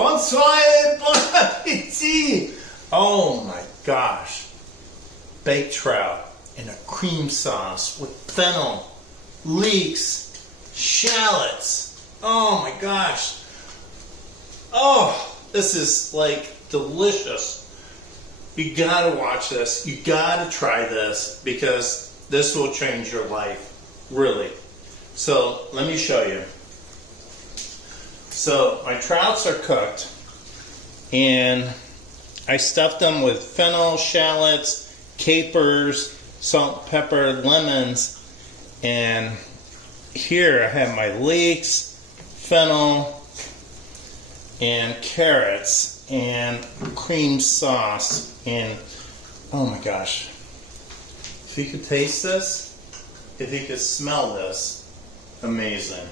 Bonsoir, bon appétit! Oh my gosh. Baked trout in a cream sauce with fennel, leeks, shallots. Oh my gosh. Oh, this is like delicious. You gotta watch this. You gotta try this because this will change your life, really. So let me show you. So my trouts are cooked and I stuffed them with fennel, shallots, capers, salt, pepper, lemons, and here I have my leeks, fennel, and carrots, and cream sauce, and oh my gosh. If you could taste this, if you could smell this, amazing.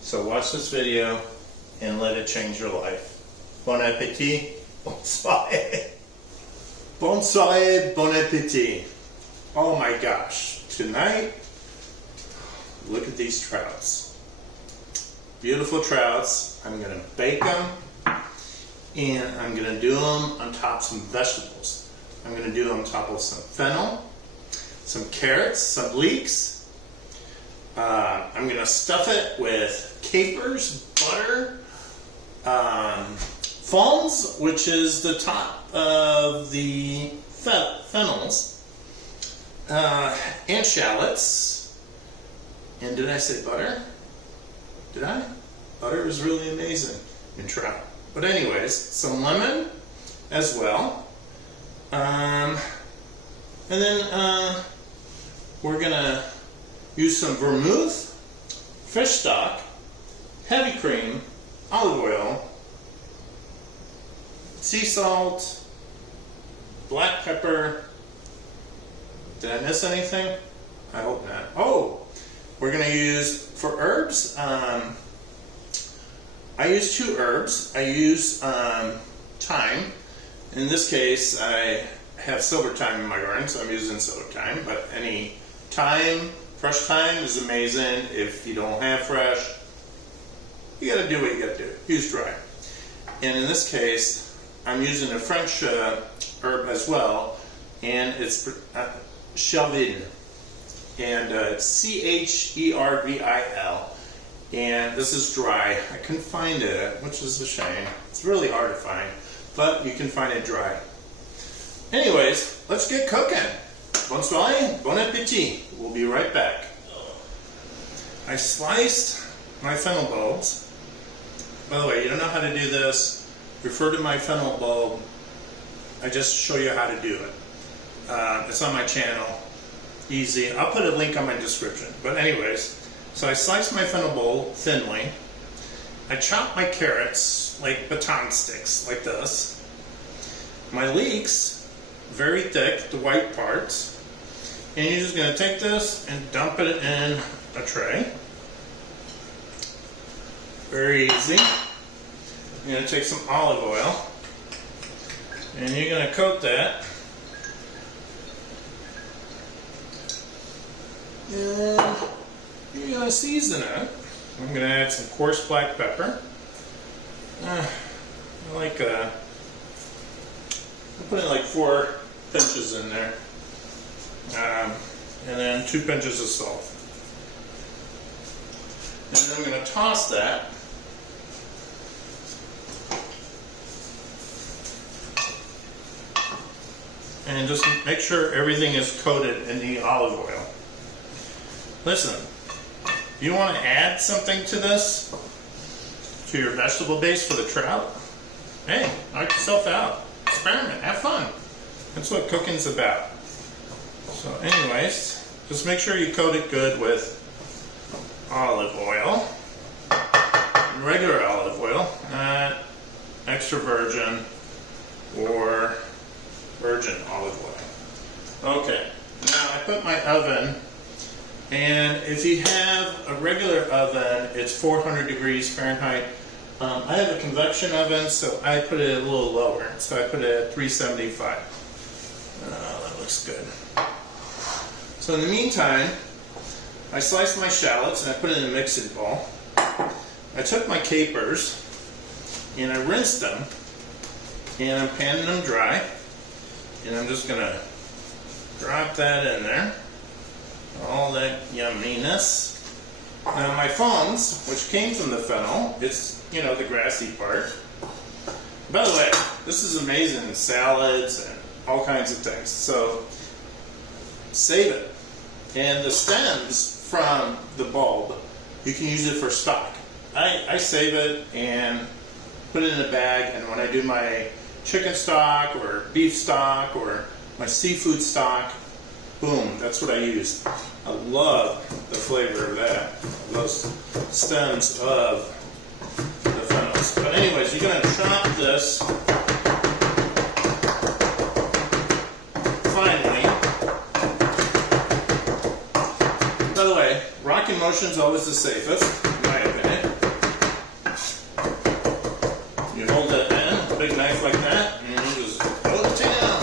So watch this video and let it change your life. Bon appétit, bonsoir. Bonsoir, bon appétit. Oh my gosh, tonight, look at these trouts. Beautiful trouts. I'm gonna bake them and I'm gonna do them on top of some vegetables. I'm gonna do them on top of some fennel, some carrots, some leeks. I'm gonna stuff it with capers, butter, fons, which is the top of the fennels, and shallots. And did I say butter? Did I? Butter is really amazing in trout. But anyways, some lemon as well. And then we're gonna use some vermouth, fish stock, heavy cream, olive oil, sea salt, black pepper. Did I miss anything? I hope not. Oh, we're gonna use, for herbs, I use 2 herbs. I use thyme. In this case, I have silver thyme in my garden, so I'm using silver thyme, but any thyme, fresh thyme is amazing. If you don't have fresh, you gotta do what you gotta do. Use dry. And in this case, I'm using a French herb as well, and it's Chervil. And it's Chervil. And this is dry. I couldn't find it, which is a shame. It's really hard to find, but you can find it dry. Anyways, let's get cooking. Bonsoir, bon appétit. We'll be right back. I sliced my fennel bulbs. By the way, you don't know how to do this, refer to my fennel bulb. I just show you how to do it. It's on my channel. Easy. I'll put a link on my description. But anyways, so I sliced my fennel bulb thinly. I chopped my carrots like baton sticks, like this. My leeks, very thick, the white parts. And you're just going to take this and dump it in a tray. Very easy. You're going to take some olive oil and you're going to coat that. And you're going to season it. I'm going to add some coarse black pepper. I like I'll put in like 4 pinches in there. And then 2 pinches of salt. And then I'm going to toss that. And just make sure everything is coated in the olive oil. Listen, if you want to add something to this, to your vegetable base for the trout, hey, knock yourself out. Experiment, have fun. That's what cooking's about. So anyways, just make sure you coat it good with olive oil, regular olive oil, not extra virgin or virgin olive oil. Okay, now I put my oven, and if you have a regular oven, it's 400 degrees Fahrenheit. I have a convection oven, so I put it a little lower. So I put it at 375. That looks good. So in the meantime, I sliced my shallots and I put it in a mixing bowl. I took my capers and I rinsed them, and I'm panning them dry, and I'm just gonna drop that in there, all that yumminess. Now my fawns, which came from the fennel, it's, you know, the grassy part. By the way, this is amazing in salads and all kinds of things, so save it. And the stems from the bulb, you can use it for stock. I save it and put it in a bag, and when I do my chicken stock or beef stock or my seafood stock, boom, that's what I use. I love the flavor of that, those stems of the fennels. But anyways, you're going to chop this finely. By the way, rocking motion is always the safest, in my opinion. You hold it in, a big knife like that, and you just go to town.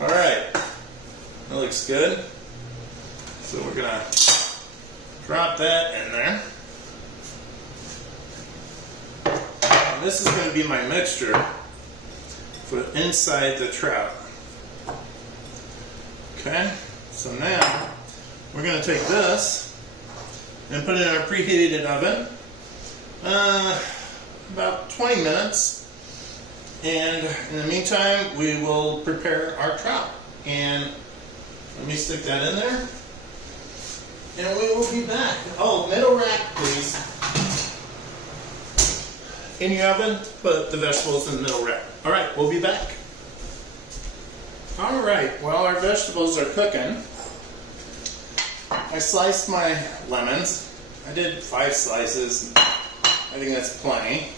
Alright, that looks good. So we're going to drop that in there. And this is going to be my mixture for inside the trout. Okay, so now we're going to take this and put it in our preheated oven about 20 minutes, and in the meantime we will prepare our trout. And let me stick that in there, and we will be back. Oh, middle rack please. In your oven, put the vegetables in the middle rack. Alright, we'll be back. Alright, while our vegetables are cooking, I sliced my lemons. I did 5 slices. I think that's plenty.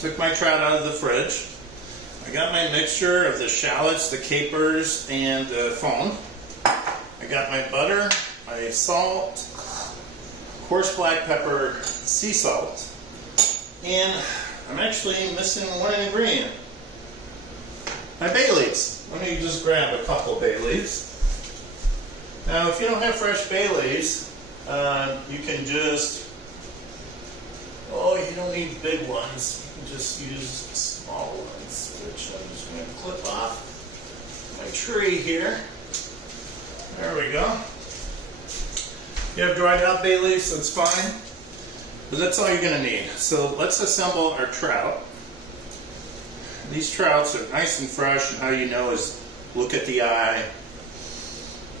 Took my trout out of the fridge. I got my mixture of the shallots, the capers, and the foam. I got my butter, my salt, coarse black pepper, sea salt, and I'm actually missing one ingredient. My bay leaves. Let me just grab a couple bay leaves. Now, if you don't have fresh bay leaves, you can just, you don't need big ones. You can just use small ones, which I'm just going to clip off my tree here. There we go. You have dried out bay leaves, that's fine. But that's all you're going to need. So let's assemble our trout. These trouts are nice and fresh, and how you know is look at the eye,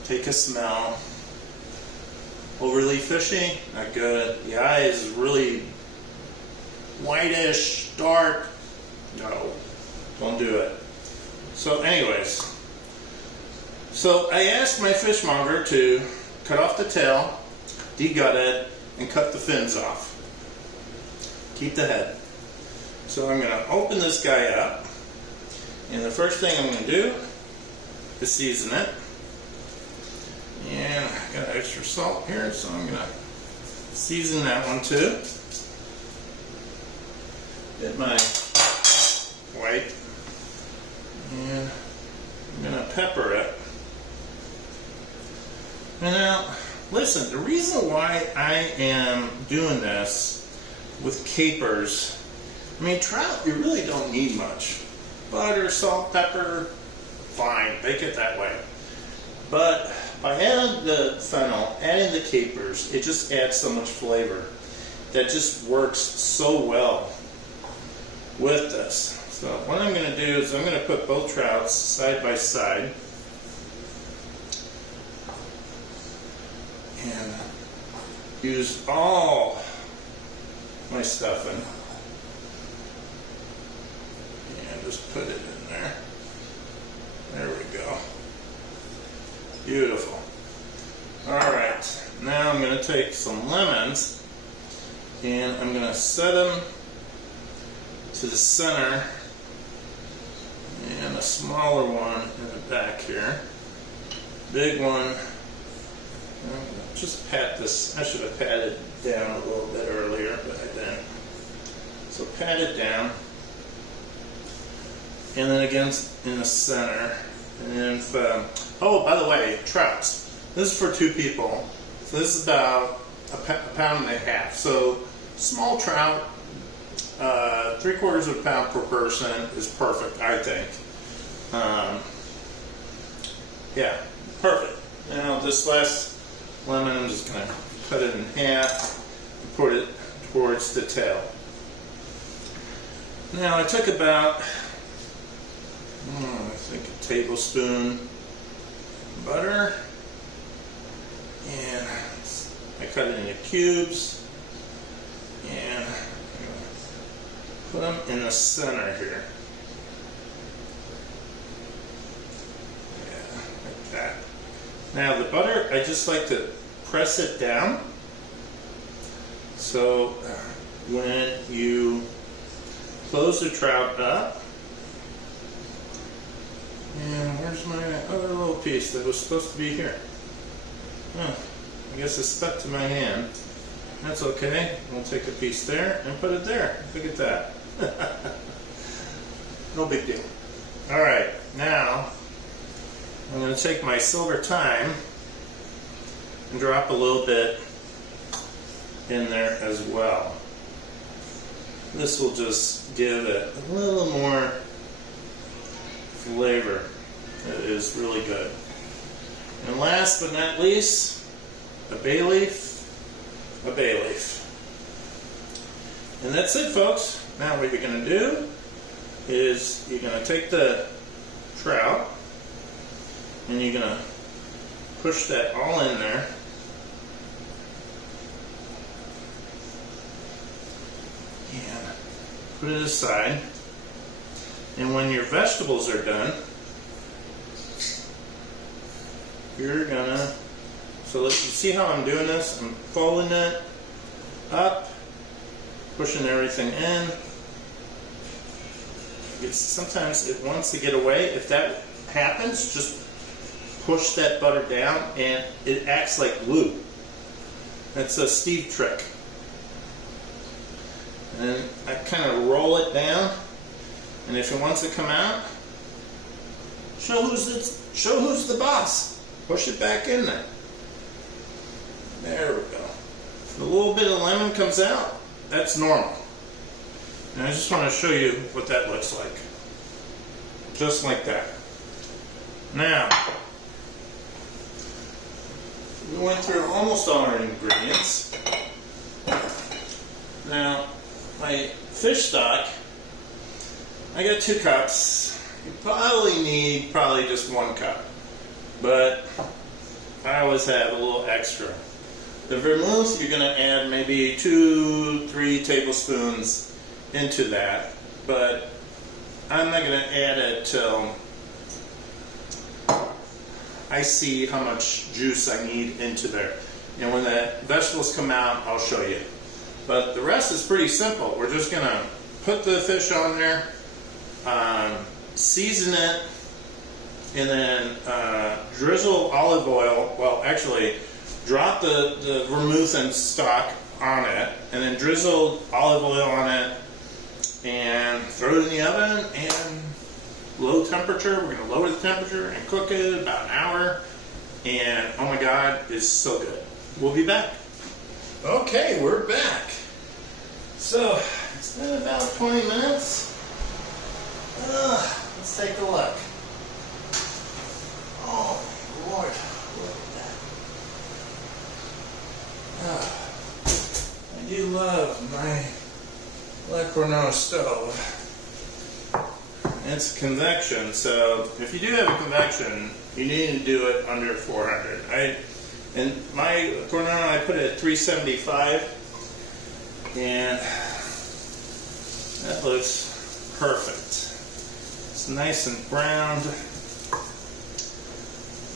take a smell. Overly fishy, not good. The eye is really whitish, dark. No, don't do it. So anyways, so I asked my fishmonger to cut off the tail, degut it, and cut the fins off. Keep the head. So I'm going to open this guy up, and the first thing I'm going to do is season it. And I got extra salt here, so I'm going to season that one too. Get my white, and I'm going to pepper it. And now, listen, the reason why I am doing this with capers, I mean, trout, you really don't need much. Butter, salt, pepper, fine, bake it that way. But by adding the fennel, adding the capers, it just adds so much flavor. That just works so well with this. So what I'm going to do is I'm going to put both trouts side by side. And use all my stuffing. And just put it in there. There we go. Beautiful. Alright, now I'm going to take some lemons and I'm going to set them to the center and a smaller one in the back here. Big one. Just pat this. I should have patted down a little bit earlier, but I didn't. So pat it down. And then again in the center. And if, oh, by the way, trouts. This is for 2 people. So this is about a pound and a half. So small trout, 3/4 of a pound per person is perfect, I think. Yeah, perfect. Now this last lemon, I'm just going to cut it in half and put it towards the tail. Now I took about, I think a tablespoon butter, and I cut it into cubes, and put them in the center here. Yeah, like that. Now the butter, I just like to press it down, so when you close the trout up, and where's my other little piece that was supposed to be here? Oh, I guess it stuck to my hand. That's okay. We'll take a piece there and put it there. Look at that. No big deal. All right, now I'm going to take my silver thyme and drop a little bit in there as well. This will just give it a little more flavor. It is really good. And last but not least, a bay leaf. A bay leaf. And that's it, folks. Now what you're going to do is you're going to take the trout and you're going to push that all in there. And put it aside. And when your vegetables are done, you're gonna, so let's, you see how I'm doing this? I'm folding it up, pushing everything in. Sometimes it wants to get away. If that happens, just push that butter down and it acts like glue. That's a Steve trick. And I kind of roll it down, and if it wants to come out, show who's the boss. Push it back in there. There we go. If a little bit of lemon comes out, that's normal. And I just want to show you what that looks like. Just like that. Now, we went through almost all our ingredients. Now, my fish stock, I got 2 cups. You probably need just 1 cup. But I always have a little extra. The vermouth, you're going to add maybe 2-3 tablespoons into that, but I'm not going to add it till I see how much juice I need into there. And when the vegetables come out, I'll show you. But the rest is pretty simple. We're just going to put the fish on there, season it, and then drizzle olive oil. Well, actually, drop the vermouth and stock on it, and then drizzle olive oil on it, and throw it in the oven, and low temperature. We're going to lower the temperature and cook it about an hour, and oh my God, it's so good. We'll be back. Okay, we're back. So, it's been about 20 minutes. Let's take a look. Oh, Lord, look at that. I do love my Le Corneau stove. It's convection, so if you do have a convection, you need to do it under 400. In my Corneau, I put it at 375, and that looks perfect. It's nice and browned.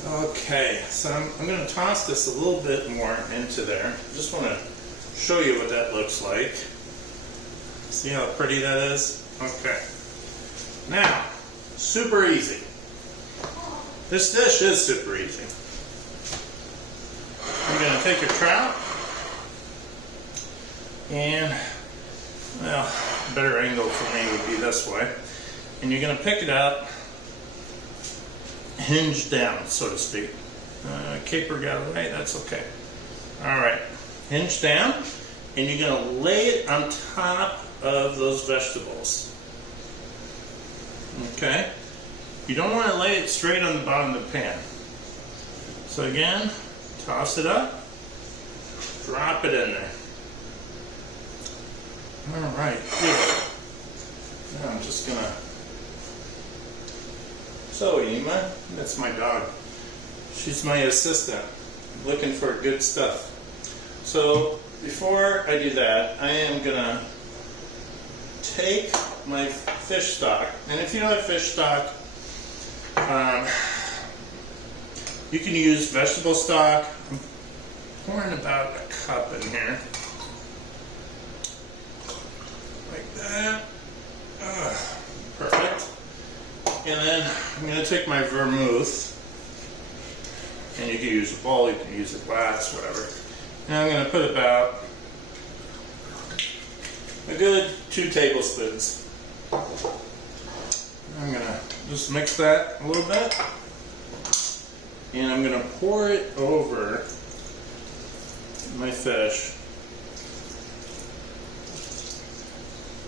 Okay, so I'm going to toss this a little bit more into there. Just want to show you what that looks like. See how pretty that is? Okay. Now, super easy. This dish is super easy. You're going to take your trout, and, well, a better angle for me would be this way. And you're going to pick it up, hinge down, so to speak. Caper got away, that's okay. All right. hinge down, and you're going to lay it on top of those vegetables. Okay? You don't want to lay it straight on the bottom of the pan. So again, toss it up, drop it in there. All right, good. Now I'm just gonna. So Ema, that's my dog. She's my assistant, looking for good stuff. So before I do that, I am gonna take my fish stock, and if you don't have fish stock, you can use vegetable stock. I'm pouring about a cup in here. Like that. Perfect. And then I'm going to take my vermouth, and you can use a bowl, you can use a glass, whatever. And I'm going to put about a good 2 tablespoons. I'm going to just mix that a little bit. And I'm going to pour it over my fish.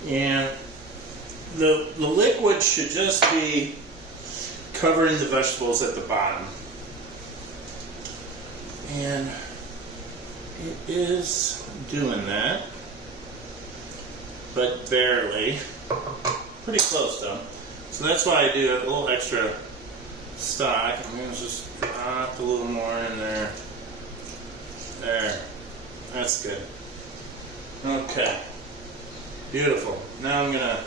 And the liquid should just be covering the vegetables at the bottom. And it is doing that, but barely. Pretty close though. So that's why I do a little extra stock. I'm going to just drop a little more in there. There. That's good. Okay. Beautiful. Now I'm going to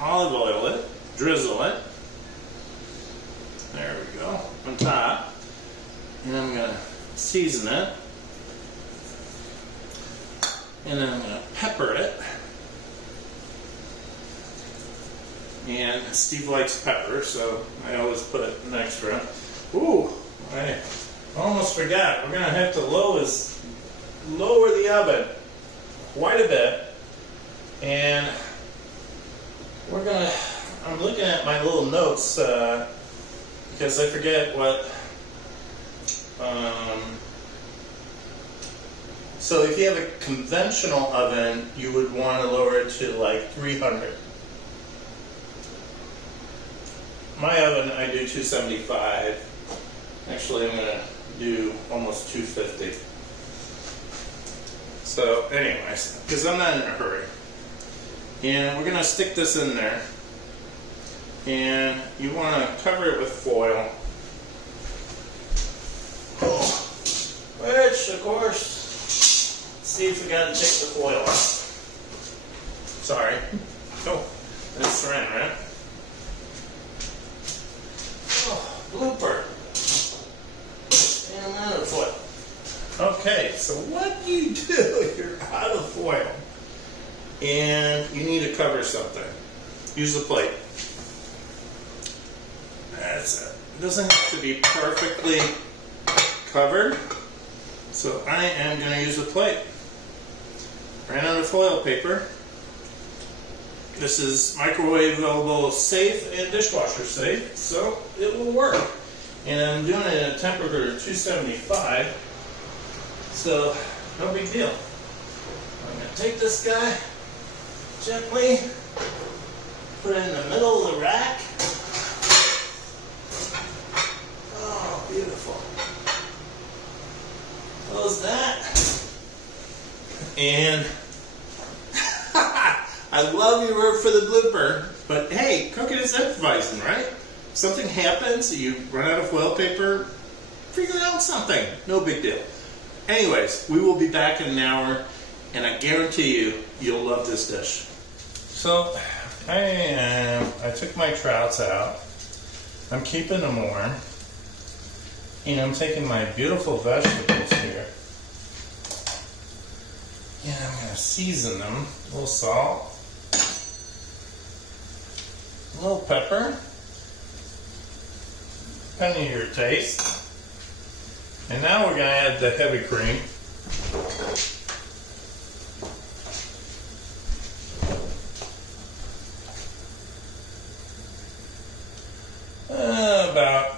olive oil it, drizzle it. There we go. On top. And I'm going to season it. And then I'm going to pepper it. And Steve likes pepper, so I always put an extra. Ooh, I almost forgot. We're going to have to lower the oven quite a bit. And we're going to, I'm looking at my little notes because I forget what, so if you have a conventional oven, you would want to lower it to like 300. My oven, I do 275. Actually, I'm going to do almost 250. So, anyways, because I'm not in a hurry. And we're going to stick this in there. And you want to cover it with foil. Which, of course, Steve forgot to take the foil off. Sorry. Oh, that's saran wrap. Oh, blooper. And I'm out of foil. Okay, so what do you do if you're out of foil and you need to cover something? Use a plate. That's it. It doesn't have to be perfectly covered, so I am going to use a plate. Ran out of foil paper. This is microwavable safe and dishwasher safe, so it will work. And I'm doing it at a temperature of 275, so no big deal. I'm going to take this guy gently, put it in the middle of the rack. Oh, beautiful. Close that. And I love your word for the blooper, but hey, cooking is improvising, right? Something happens, you run out of foil paper, figure out something. No big deal. Anyways, we will be back in an hour, and I guarantee you, you'll love this dish. So, I took my trouts out. I'm keeping them warm. And I'm taking my beautiful vegetables here. And I'm going to season them. A little salt. A little pepper. Depending on your taste. And now we're going to add the heavy cream. About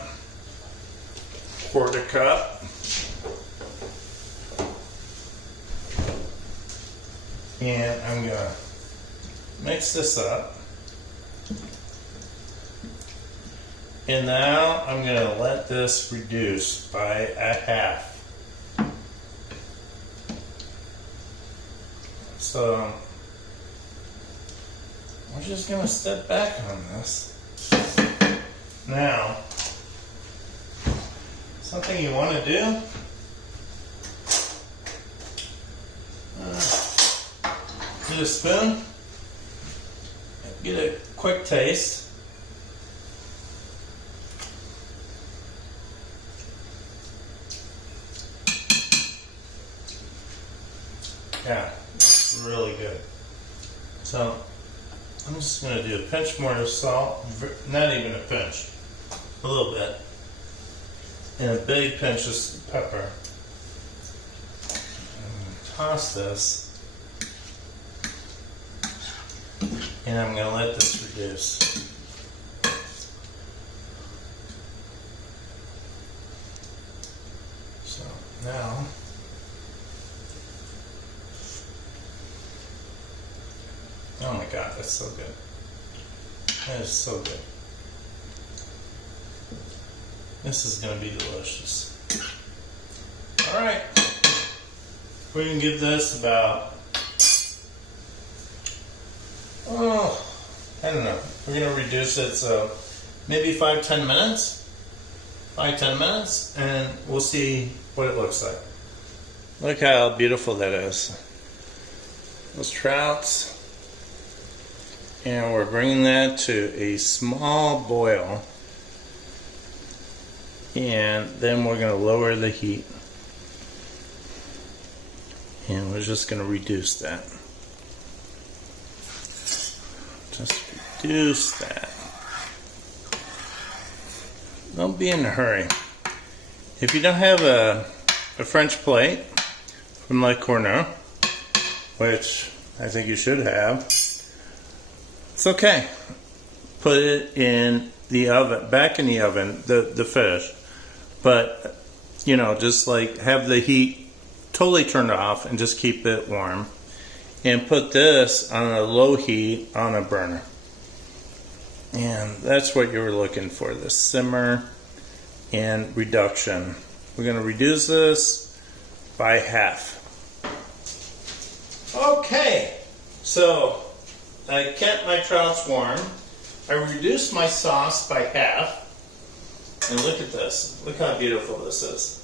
1/4 cup. And I'm gonna mix this up. And now I'm gonna let this reduce by a half. So we're just gonna step back on this. Now, something you want to do, get a spoon, get a quick taste. Yeah, it's really good. So I'm just going to do a pinch more of salt, not even a pinch, a little bit, and a big pinch of pepper. I'm going to toss this, and I'm going to let this reduce. So now, oh my God, that's so good. That is so good. This is going to be delicious. All right. We're going to give this about, I don't know. We're going to reduce it, so maybe 5-10 minutes. 5-10 minutes, and we'll see what it looks like. Look how beautiful that is. Those trouts. And we're bringing that to a small boil, and then we're going to lower the heat, and we're just going to reduce that. Just reduce that. Don't be in a hurry. If you don't have a French plate from Le Corneau, which I think you should have, it's okay. Put it in the oven, back in the oven, the fish. But, you know, just like have the heat totally turned off and just keep it warm. And put this on a low heat on a burner. And that's what you were looking for, the simmer and reduction. We're going to reduce this by half. Okay, so I kept my trouts warm. I reduced my sauce by half. And look at this. Look how beautiful this is.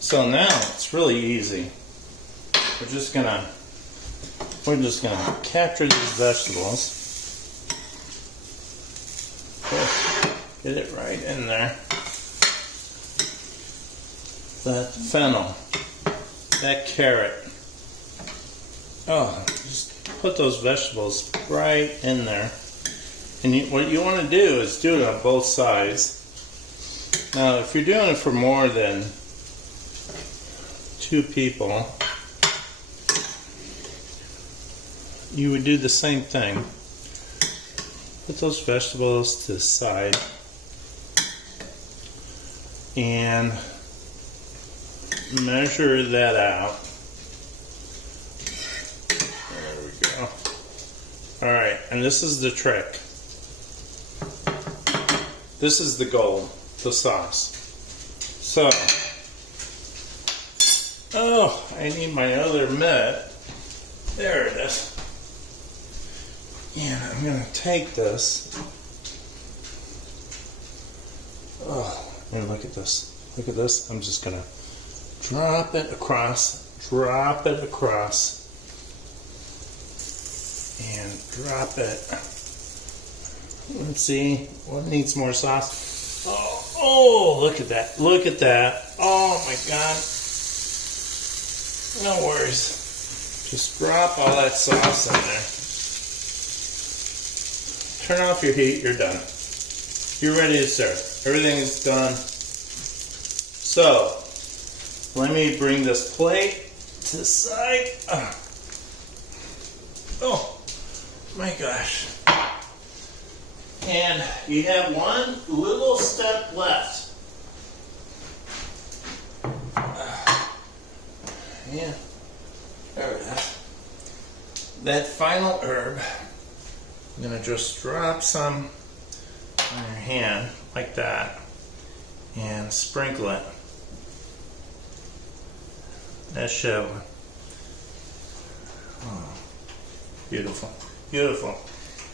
So now it's really easy. We're just gonna capture these vegetables. Get it right in there. That fennel, that carrot. Oh, just put those vegetables right in there. And what you want to do is do it on both sides. Now, if you're doing it for more than 2 people, you would do the same thing. Put those vegetables to the side. And measure that out. There we go. Alright, and this is the trick. This is the goal, the sauce. So, oh, I need my other mitt. There it is. And I'm going to take this. Oh, and look at this. Look at this. I'm just going to drop it across, and drop it. Let's see, what needs more sauce? Oh, look at that, look at that. Oh my God. No worries. Just drop all that sauce in there. Turn off your heat, you're done. You're ready to serve. Everything is done. So, let me bring this plate to the side. Oh my gosh. And you have one little step left. Yeah, there it is. that final herb, I'm gonna just drop some on your hand like that and sprinkle it. That show. Oh, beautiful, beautiful.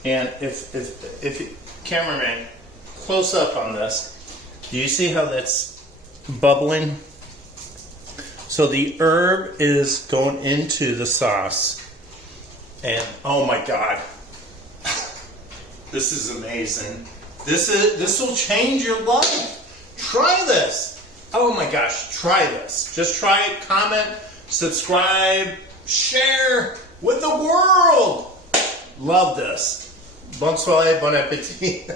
And if cameraman, close up on this. Do you see how that's bubbling? So the herb is going into the sauce, and oh my God, this is amazing. This will change your life. Try this. Oh my gosh, try this. Just try it. Comment, subscribe, share with the world. Love this. Bonne soirée, bon appétit.